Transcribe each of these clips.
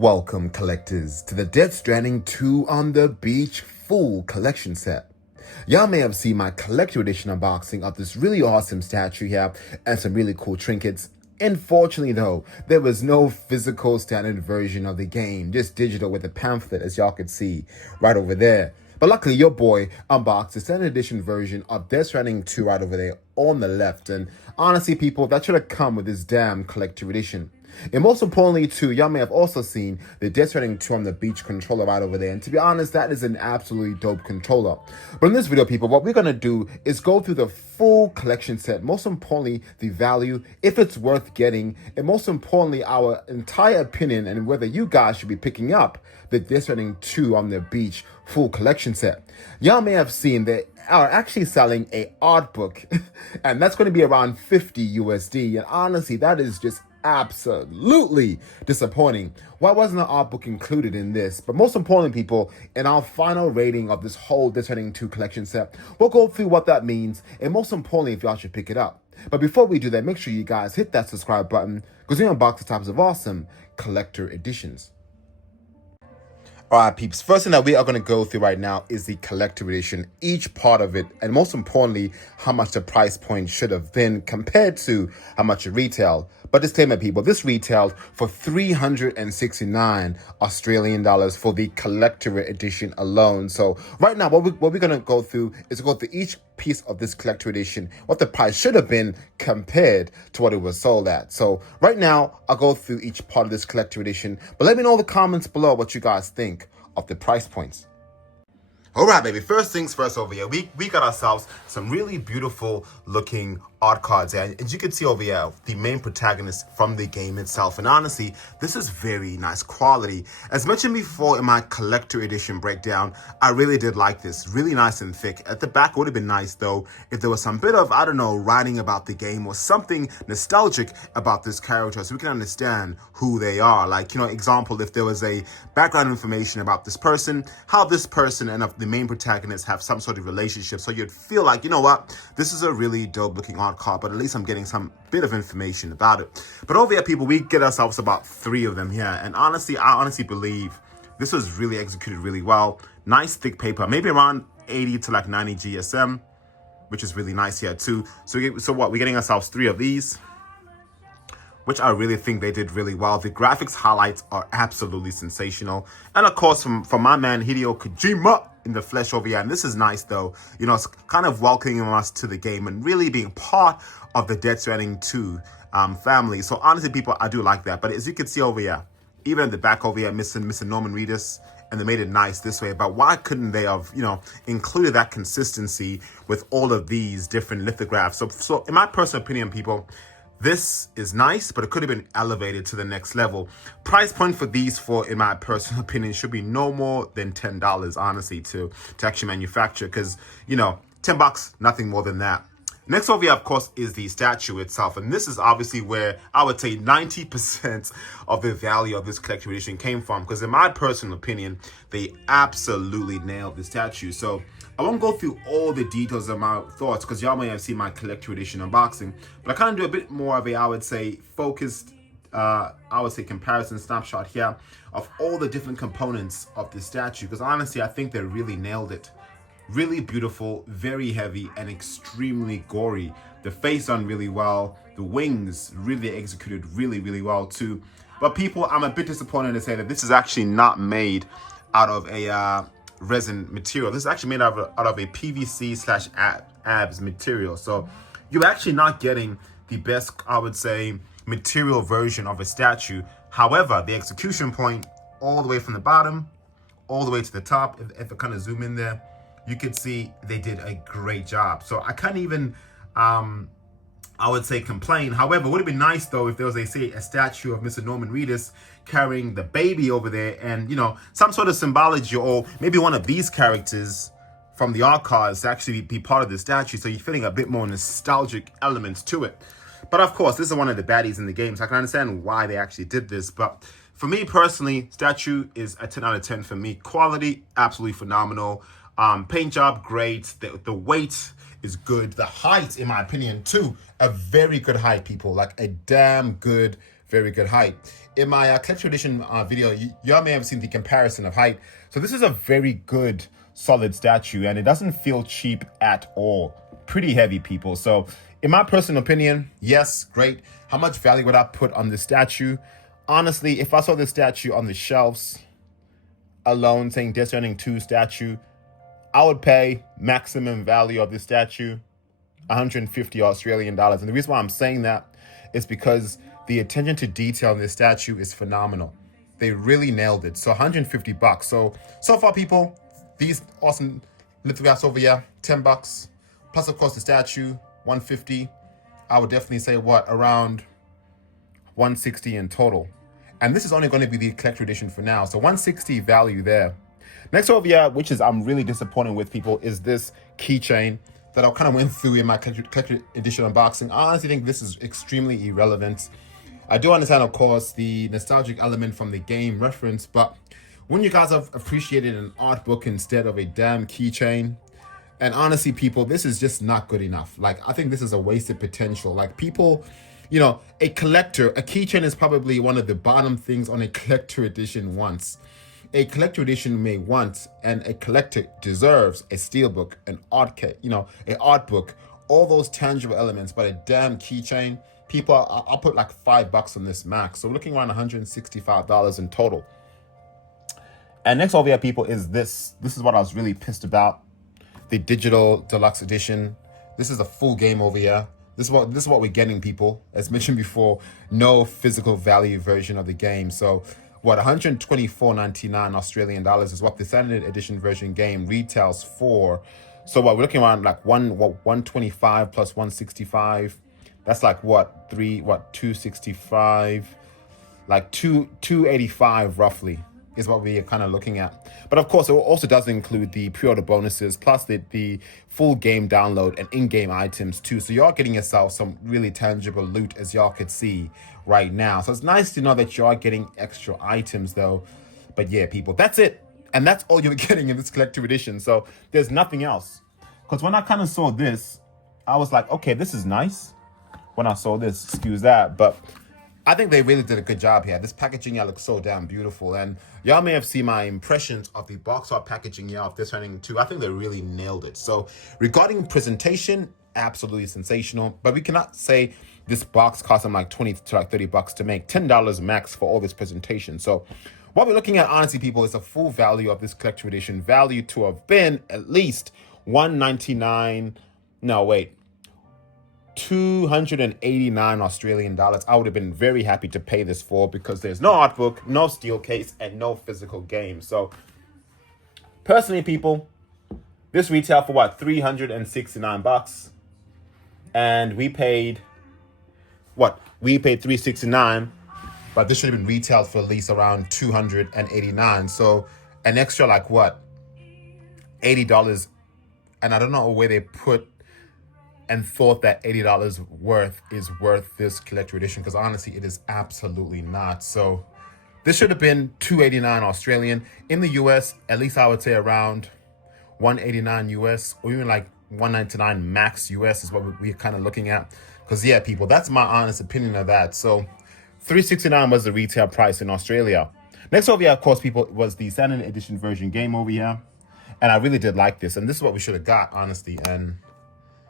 Welcome, collectors, to the Death Stranding 2 on the Beach full collection set. Y'all may have seen my collector edition unboxing of this really awesome statue here and some really cool trinkets. Unfortunately though, there was no physical standard version of the game, just digital with a pamphlet as y'all could see right over there. But luckily your boy unboxed the standard edition version of Death Stranding 2 right over there on the left, and honestly people, that should have come with this damn collector edition. And most importantly too, y'all may have also seen the Death Stranding 2 on the Beach controller right over there. And to be honest, that is an absolutely dope controller. But in this video, people, what we're going to do is go through the full collection set. Most importantly, the value, if it's worth getting, and most importantly, our entire opinion and whether you guys should be picking up the Death Stranding 2 on the Beach full collection set. Y'all may have seen they are actually selling a art book, and that's going to be around 50 USD. And honestly, that is just absolutely disappointing. Why wasn't an art book included in this? But most importantly, people, in our final rating of this whole Death Stranding 2 collection set, we'll go through what that means, and most importantly, if y'all should pick it up. But before we do that, make sure you guys hit that subscribe button, because we unbox the types of awesome collector editions. Alright peeps, first thing that we are going to go through right now is the collector edition, each part of it, and most importantly, how much the price point should have been compared to how much it retailed. But disclaimer people, this retailed for 369 Australian dollars for the collector edition alone. So right now, what we're going to go through is go through each piece of this collector edition, what the price should have been compared to what it was sold at. So right now, I'll go through each part of this collector edition, but let me know in the comments below what you guys think of the price points. Alright baby, first things first over here, we got ourselves some really beautiful looking art cards, and as you can see over here, the main protagonist from the game itself. And honestly, this is very nice quality. As mentioned before in my collector edition breakdown, I really did like this, really nice and thick. At the back, it would have been nice though if there was some bit of, I don't know, writing about the game or something nostalgic about this character so we can understand who they are. Like, you know, example, if there was a background information about this person, how this person and the main protagonist have some sort of relationship, so you'd feel like, you know what, this is a really dope looking art card, but at least I'm getting some bit of information about it. But over here people, we get ourselves about 3 of them here, and honestly, I honestly believe this was really executed really well. Nice thick paper, maybe around 80 to like 90 GSM, which is really nice here too. So what, we're getting ourselves 3 of these, which I really think they did really well. The graphics highlights are absolutely sensational, and of course from my man Hideo Kojima in the flesh over here. And this is nice though, you know, it's kind of welcoming us to the game and really being part of the Death Stranding 2 family. So honestly people, I do like that. But as you can see over here, even at the back over here, Mr. Norman Reedus, and they made it nice this way. But why couldn't they have, you know, included that consistency with all of these different lithographs? So in my personal opinion people, this is nice, but it could have been elevated to the next level. Price point for these in my personal opinion, should be no more than $10, honestly, to actually manufacture, because, you know, $10, nothing more than that. Next over here, of course, is the statue itself. And this is obviously where I would say 90% of the value of this collector edition came from, because in my personal opinion, they absolutely nailed the statue. So I won't go through all the details of my thoughts, because y'all may have seen my collector edition unboxing, but I kind of do a bit more of a, I would say, focused, comparison snapshot here of all the different components of the statue, because honestly, I think they really nailed it. Really beautiful, very heavy, and extremely gory. The face done really well. The wings really executed really, really well too. But people, I'm a bit disappointed to say that this is actually not made out of a resin material. This is actually made out of a PVC/ABS material. So you're actually not getting the best, I would say, material version of a statue. However, the execution point, all the way from the bottom, all the way to the top, if I kind of zoom in there, you could see they did a great job. So I can't even, I would say, complain. However, it would have been nice though if there was a statue of Mr. Norman Reedus carrying the baby over there, and, you know, some sort of symbology, or maybe one of these characters from the art cards to actually be part of the statue, so you're feeling a bit more nostalgic elements to it. But of course, this is one of the baddies in the game, so I can understand why they actually did this. But for me personally, statue is a 10 out of 10 for me. Quality, absolutely phenomenal. Paint job, great. The weight is good. The height, in my opinion, too, a very good height, people. Like a damn good, very good height. In my collector edition video, y'all may have seen the comparison of height. So this is a very good solid statue, and it doesn't feel cheap at all. Pretty heavy, people. So in my personal opinion, yes, great. How much value would I put on this statue? Honestly, if I saw this statue on the shelves alone saying Death Stranding 2 statue, I would pay maximum value of this statue 150 Australian dollars. And the reason why I'm saying that is because the attention to detail in this statue is phenomenal. They really nailed it. So 150 bucks. So far, people, these awesome lithographs over here, 10 bucks. Plus, of course, the statue, 150. I would definitely say around 160 in total. And this is only going to be the collector edition for now. So 160 value there. Next over here, which is I'm really disappointed with, people, is this keychain that I kind of went through in my collector edition unboxing. I honestly think this is extremely irrelevant. I do understand, of course, the nostalgic element from the game reference, but when you guys have appreciated an art book instead of a damn keychain, and honestly, people, this is just not good enough. Like, I think this is a wasted potential. Like, people, you know, a collector, a keychain is probably one of the bottom things on a collector edition wants. A collector edition may want, and a collector deserves, a steelbook, an art kit, you know, an art book, all those tangible elements. But a damn keychain, people, I'll put like $5 on this max. So we're looking around $165 in total. And next over here, people, is this. This is what I was really pissed about. The digital deluxe edition. This is a full game over here. This is what we're getting, people. As mentioned before, no physical value version of the game. So what, $124.99 Australian dollars is what the standard edition version game retails for. So what, we're looking around like 125 plus 165. That's like what, 265, like 285 roughly is what we are kind of looking at. But of course, it also does include the pre-order bonuses, plus the full game download and in-game items too. So y'all getting yourself some really tangible loot, as y'all could see right now. So it's nice to know that you are getting extra items though. But yeah, people, that's it. And that's all you're getting in this collector edition. So there's nothing else. Because when I kind of saw this, I was like, okay, this is nice. When I saw this, excuse that. But I think they really did a good job here. This packaging here looks so damn beautiful. And y'all may have seen my impressions of the box art packaging here of Death Stranding 2. I think they really nailed it. So regarding presentation, absolutely sensational. But we cannot say this box cost them like 20 to like 30 bucks to make. $10 max for all this presentation. So what we're looking at, honestly, people, is the full value of this collector edition. Value to have been at least $199. No, wait. 289 Australian dollars. I would have been very happy to pay this for, because there's no art book, no steel case, and no physical game. So personally, people, this retail for what, 369 bucks, and we paid what? We paid 369, but this should have been retailed for at least around 289. So an extra like what, $80, and I don't know where they put and thought that $80 worth is worth this collector edition, because honestly, it is absolutely not. So this should have been $289 Australian. In the US, at least I would say around $189 US, or even like $199 max US is what we're kind of looking at. Because yeah, people, that's my honest opinion of that. So $369 was the retail price in Australia. Next over here, of course, people, was the standard edition version game over here. And I really did like this. And this is what we should have got, honestly. And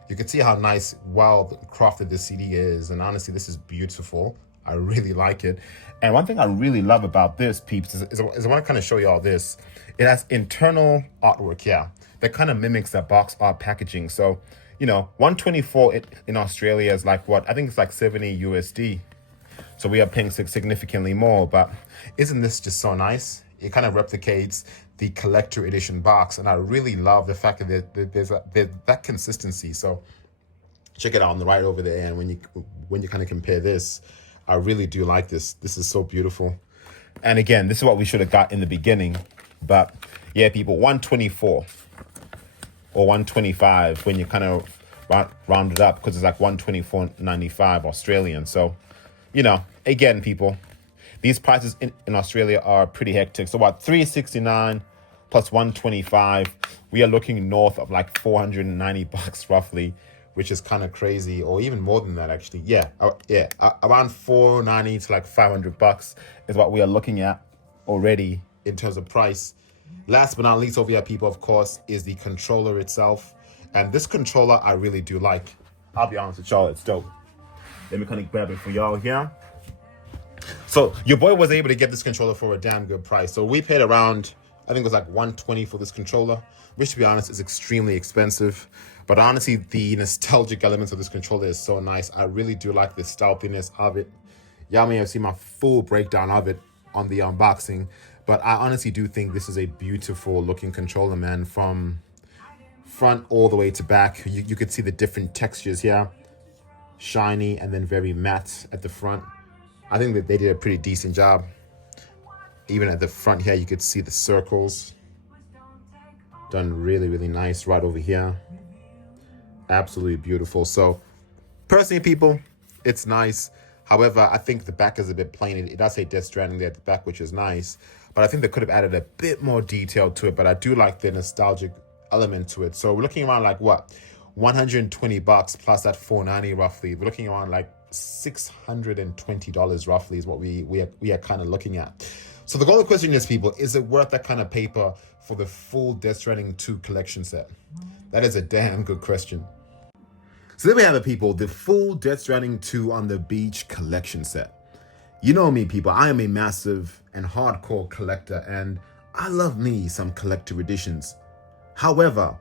you can see how nice, well crafted this CD is. And honestly, this is beautiful. I really like it. And one thing I really love about this, peeps, is I want to kind of show you all this. It has internal artwork, yeah, that kind of mimics that box art packaging. So, you know, 124 in Australia is like what? I think it's like 70 USD. So we are paying significantly more. But isn't this just so nice? It kind of replicates the collector edition box, and I really love the fact that there's that consistency. So check it out on the right over there, and when you kind of compare this, I really do like this. This is so beautiful. And again, this is what we should have got in the beginning. But yeah, people, 124 or 125 when you kind of round it up, because it's like 124.95 Australian. So, you know, again, people, these prices in Australia are pretty hectic. So about $369 plus $125, we are looking north of like 490 bucks roughly which is kind of crazy, or even more than that actually. Around 490 to like $500 is what we are looking at already in terms of price. Last but not least over here, people, of course, is the controller itself. And this controller I really do like. I'll be honest with y'all, it's dope. Let me kind of grab it for y'all here. So your boy was able to get this controller for a damn good price. So we paid around, I think it was like $120 for this controller, which to be honest is extremely expensive. But honestly, the nostalgic elements of this controller is so nice. I really do like the stealthiness of it. Y'all may have seen my full breakdown of it on the unboxing, but I honestly do think this is a beautiful looking controller, man. From front all the way to back, you could see the different textures here. Shiny and then very matte at the front. I think that they did a pretty decent job. Even at the front here, you could see the circles. Done really, really nice right over here. Absolutely beautiful. So personally, people, it's nice. However, I think the back is a bit plain. It does say Death Stranding there at the back, which is nice. But I think they could have added a bit more detail to it. But I do like the nostalgic element to it. So we're looking around like what? $120 plus that $490 roughly. We're looking around like $620 roughly is what we are kind of looking at. So the golden question is, people, is it worth that kind of paper for the full Death Stranding 2 collection set? That is a damn good question. So there we have it, people, the full Death Stranding 2 on the Beach collection set. You know me, people, I am a massive and hardcore collector, and I love me some collector editions. However,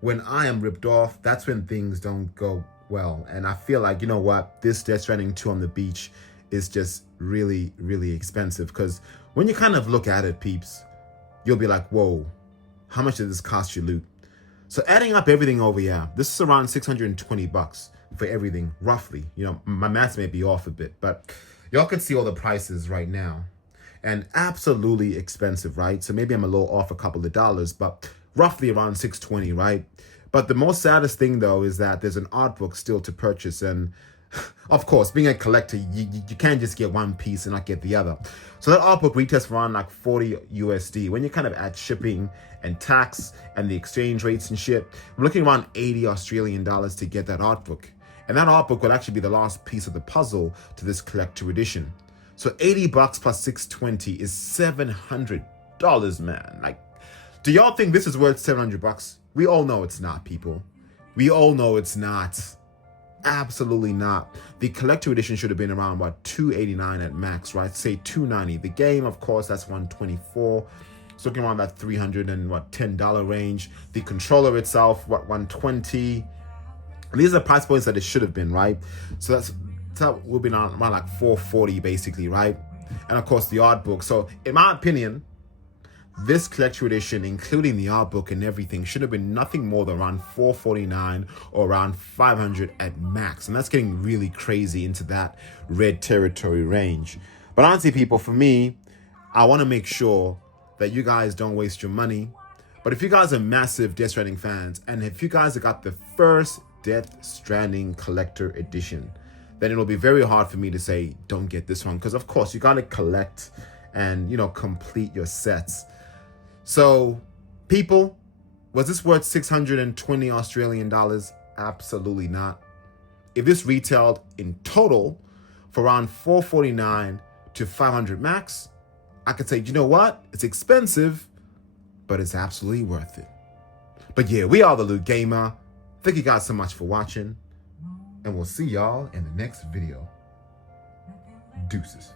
when I am ripped off, that's when things don't go well. And I feel like, you know what, this Death Stranding 2 on the Beach is just really, really expensive. Because when you kind of look at it, peeps, you'll be like, whoa, how much did this cost you, loot? So adding up everything over here, this is around $620 for everything, roughly. You know, my maths may be off a bit, but y'all can see all the prices right now. And absolutely expensive, right? So maybe I'm a little off a couple of dollars, but roughly around $620, right? But the most saddest thing, though, is that there's an art book still to purchase. And of course, being a collector, you can't just get one piece and not get the other. So that art book retails for around like 40 USD. When you kind of add shipping and tax and the exchange rates and shit, we're looking around 80 Australian dollars to get that art book. And that art book will actually be the last piece of the puzzle to this collector edition. So $80 plus 620 is $700, man. Like, do y'all think this is worth $700? We all know it's not, people. We all know it's not. Absolutely not. The collector edition should have been around about $289 at max, right? Say $290. The game, of course, that's $124. So looking around that $310 range. The controller itself, what, $120. And these are the price points that it should have been, right? So that will be around like $440 basically, right? And of course the art book. So in my opinion, this collector edition, including the art book and everything, should have been nothing more than around $449 or around $500 at max. And that's getting really crazy into that red territory range. But honestly, people, for me, I want to make sure that you guys don't waste your money. But if you guys are massive Death Stranding fans, and if you guys have got the first Death Stranding collector edition, then it'll be very hard for me to say don't get this one, because of course you got to collect and, you know, complete your sets. So people, was this worth 620 Australian dollars? Absolutely not. If this retailed in total for around $449 to $500 max, I could say, you know what, it's expensive, but it's absolutely worth it. But yeah, we are the Loot Gamer. Thank you guys so much for watching, and we'll see y'all in the next video. Deuces.